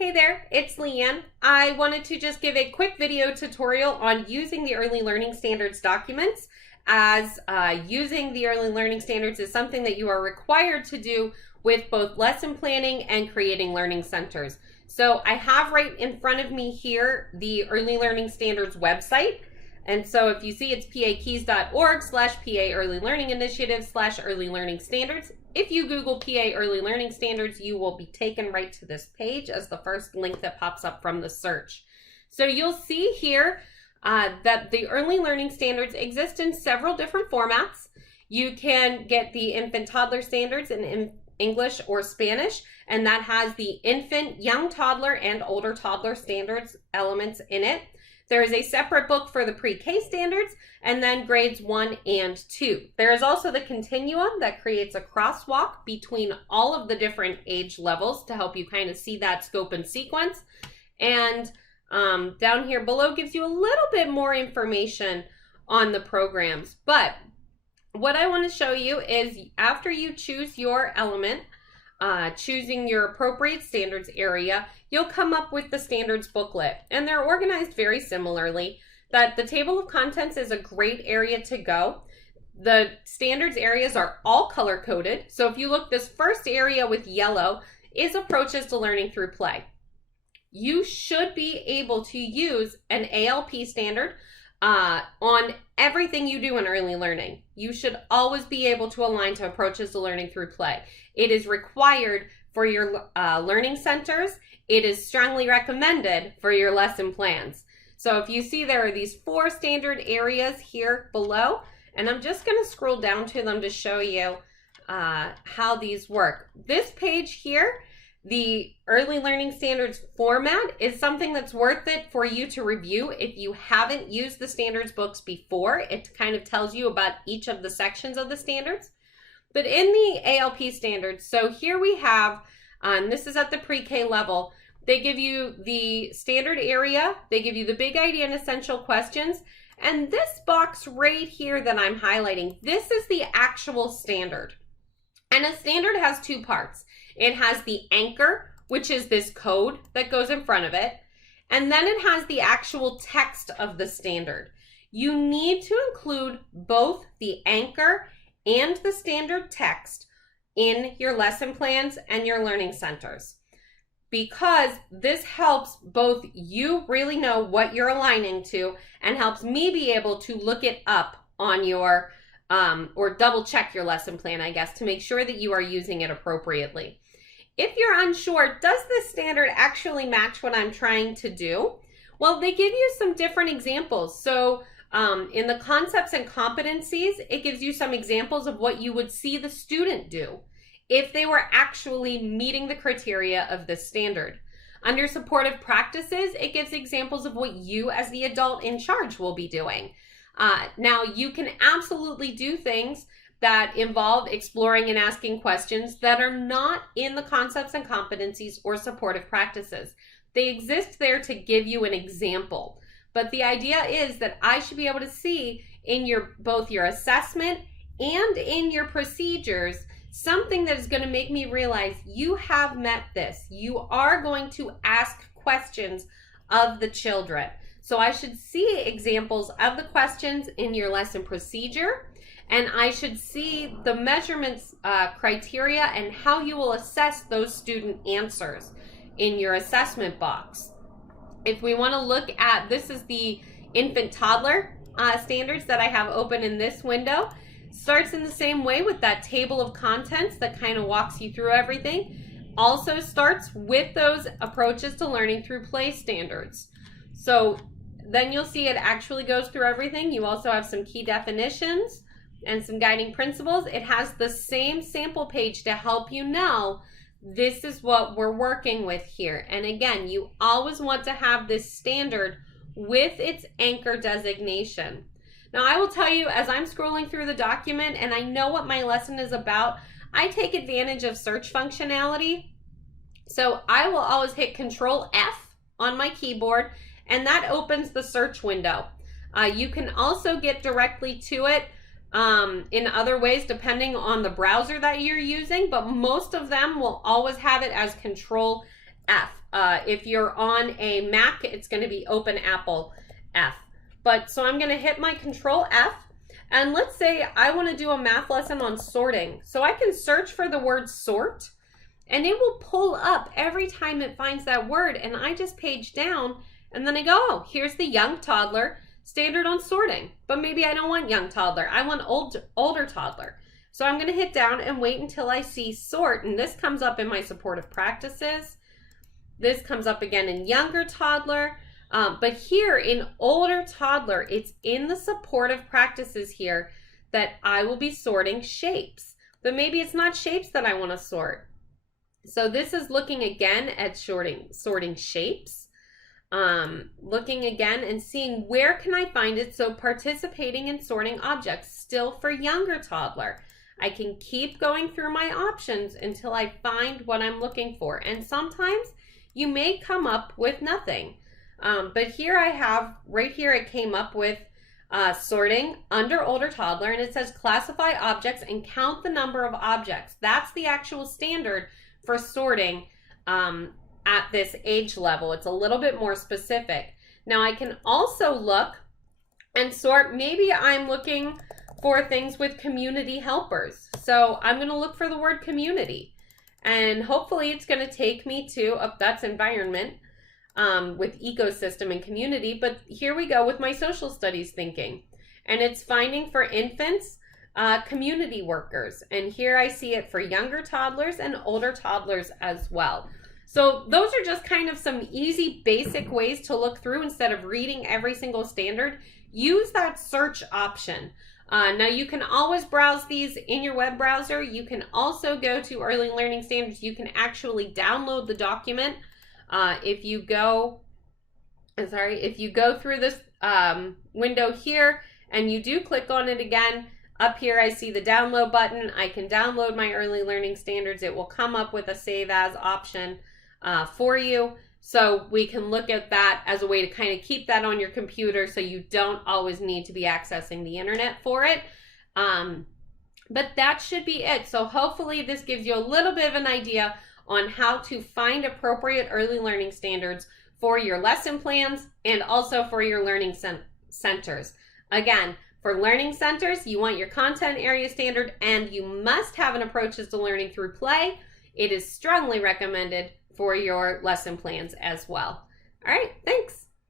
Hey there, it's Leanne. I wanted to just give a quick video tutorial on using the Early Learning Standards documents, as using the Early Learning Standards is something that you are required to do with both lesson planning and creating learning centers. So I have right in front of me here the Early Learning Standards website. And so if you see, it's pakeys.org/PA Early Learning Initiative/Early Learning Standards. If you Google PA Early Learning Standards, you will be taken right to this page as the first link that pops up from the search. So you'll see here that the Early Learning Standards exist in several different formats. You can get the infant toddler standards in English or Spanish, and that has the infant, young toddler, and older toddler standards elements in it. There is a separate book for the pre-K standards, and then grades 1 and 2. There is also the continuum that creates a crosswalk between all of the different age levels to help you kind of see that scope and sequence. And down here below gives you a little bit more information on the programs. But what I want to show you is after you choose your element, choosing your appropriate standards area, you'll come up with the standards booklet, and they're organized very similarly. That the table of contents is a great area to go. The standards areas are all color coded. So if you look, this first area with yellow is approaches to learning through play. You should be able to use an ALP standard on everything you do in early learning. You should always be able to align to approaches to learning through play. It is required for your learning centers. It is strongly recommended for your lesson plans. So if you see, there are these 4 standard areas here below, and I'm just going to scroll down to them to show you how these work. This page here, the Early Learning Standards format, is something that's worth it for you to review if you haven't used the standards books before. It kind of tells you about each of the sections of the standards. But in the ALP standards, so here we have, and this is at the pre-K level, they give you the standard area, they give you the big idea and essential questions, and this box right here that I'm highlighting, this is the actual standard. And a standard has 2 parts. It has the anchor, which is this code that goes in front of it, and then it has the actual text of the standard. You need to include both the anchor and the standard text in your lesson plans and your learning centers, because this helps both you really know what you're aligning to and helps me be able to look it up on your, or double check your lesson plan, I guess, to make sure that you are using it appropriately. If you're unsure, does this standard actually match what I'm trying to do? Well, they give you some different examples. So in the concepts and competencies, it gives you some examples of what you would see the student do if they were actually meeting the criteria of this standard. Under supportive practices, it gives examples of what you as the adult in charge will be doing. Now, you can absolutely do things that involve exploring and asking questions that are not in the concepts and competencies or supportive practices. They exist there to give you an example. But the idea is that I should be able to see in both your assessment and in your procedures something that is going to make me realize you have met this. You are going to ask questions of the children. So I should see examples of the questions in your lesson procedure, and I should see the measurements criteria and how you will assess those student answers in your assessment box. If we want to look at, this is the infant toddler standards that I have open in this window. Starts in the same way with that table of contents that kind of walks you through everything. Also starts with those approaches to learning through play standards. So then you'll see it actually goes through everything. You also have some key definitions and some guiding principles. It has the same sample page to help you know this is what we're working with here. And again, you always want to have this standard with its anchor designation. Now, I will tell you, as I'm scrolling through the document and I know what my lesson is about, I take advantage of search functionality. So I will always hit Control F on my keyboard, and that opens the search window. You can also get directly to it in other ways depending on the browser that you're using, but most of them will always have it as Control F. If you're on a Mac, it's going to be Open Apple F. But so I'm going to hit my Control F, and let's say I want to do a math lesson on sorting. So I can search for the word sort, and it will pull up every time it finds that word, and I just page down, and then I go, oh, here's the young toddler standard on sorting. But maybe I don't want young toddler. I want older toddler. So I'm going to hit down and wait until I see sort, and this comes up in my supportive practices. This comes up again in younger toddler. But here in older toddler, it's in the supportive practices here that I will be sorting shapes. But maybe it's not shapes that I want to sort. So this is looking again at sorting shapes. Looking again and seeing where can I find it. So participating in sorting objects, still for younger toddler. I can keep going through my options until I find what I'm looking for. And sometimes you may come up with nothing. But here I have, right here it came up with sorting under older toddler, and it says classify objects and count the number of objects. That's the actual standard for sorting at this age level. It's a little bit more specific. Now I can also look and sort, maybe I'm looking for things with community helpers. So I'm going to look for the word community, and hopefully it's going to take me to, that's environment, with ecosystem and community, but here we go with my social studies thinking, and it's finding for infants, community workers, and here I see it for younger toddlers and older toddlers as well. So those are just kind of some easy basic ways to look through instead of reading every single standard. Use that search option. Now you can always browse these in your web browser. You can also go to Early Learning Standards. You can actually download the document. If you go through this window here and you do click on it again, up here I see the download button. I can download my Early Learning Standards. It will come up with a save as option for you. So we can look at that as a way to kind of keep that on your computer so you don't always need to be accessing the internet for it. But that should be it. So hopefully this gives you a little bit of an idea on how to find appropriate early learning standards for your lesson plans and also for your learning centers. Again, for learning centers, you want your content area standard, and you must have an approaches to learning through play. It is strongly recommended for your lesson plans as well. All right, thanks.